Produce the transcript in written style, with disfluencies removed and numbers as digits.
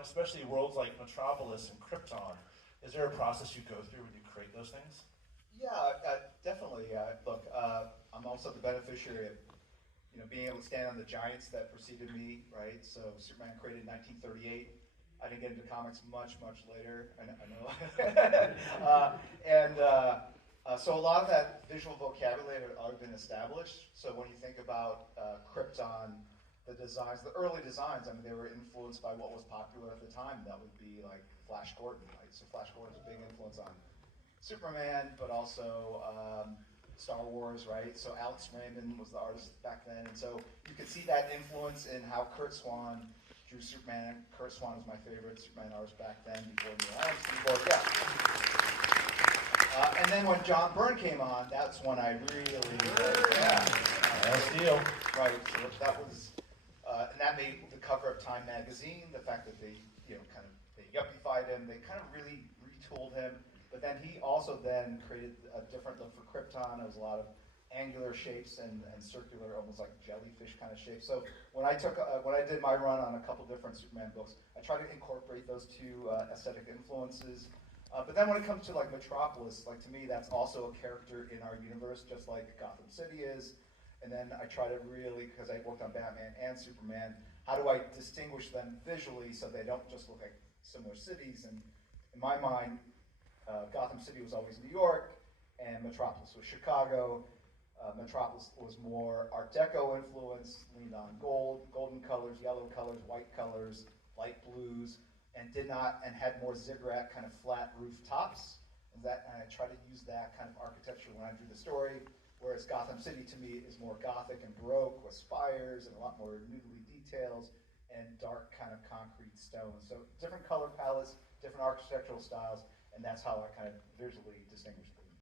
especially worlds like Metropolis and Krypton. Is there a process you go through when you create those things? Yeah, definitely. Look, I'm also the beneficiary of being able to stand on the giants that preceded me, right? So Superman created in 1938. I didn't get into comics much later. I know. So a lot of that visual vocabulary had already been established. So when you think about Krypton, the designs, the early designs, I mean, they were influenced by what was popular at the time. That would be like Flash Gordon, right? So Flash Gordon's a big influence on Superman, but also Star Wars, right? So Alex Raymond was the artist back then, and so you could see that influence in how Kurt Swan drew Superman. Kurt Swan was my favorite Superman artist back then, before Neil Adams, and then when John Byrne came on, that's when I really, Deal. right. So that was, and that made the cover of Time magazine. The fact that they, kind of they yuppified him, they kind of really retooled him. But then he also then created a different look for Krypton. It was a lot of angular shapes and circular, almost like jellyfish kind of shapes. So when I did my run on a couple different Superman books, I tried to incorporate those two aesthetic influences. But then when it comes to like Metropolis, like to me that's also a character in our universe, just like Gotham City is. And then I try to really, because I worked on Batman and Superman, how do I distinguish them visually so they don't just look like similar cities? And in my mind, Gotham City was always New York, and Metropolis was Chicago. Metropolis was more Art Deco influence, leaned on golden colors, yellow colors, white colors, light blues, and had more ziggurat kind of flat roof tops. And I try to use that kind of architecture when I drew the story. Whereas Gotham City to me is more Gothic and Baroque with spires and a lot more noodly details and dark kind of concrete stone. So different color palettes, different architectural styles, and that's how I kind of visually distinguish them.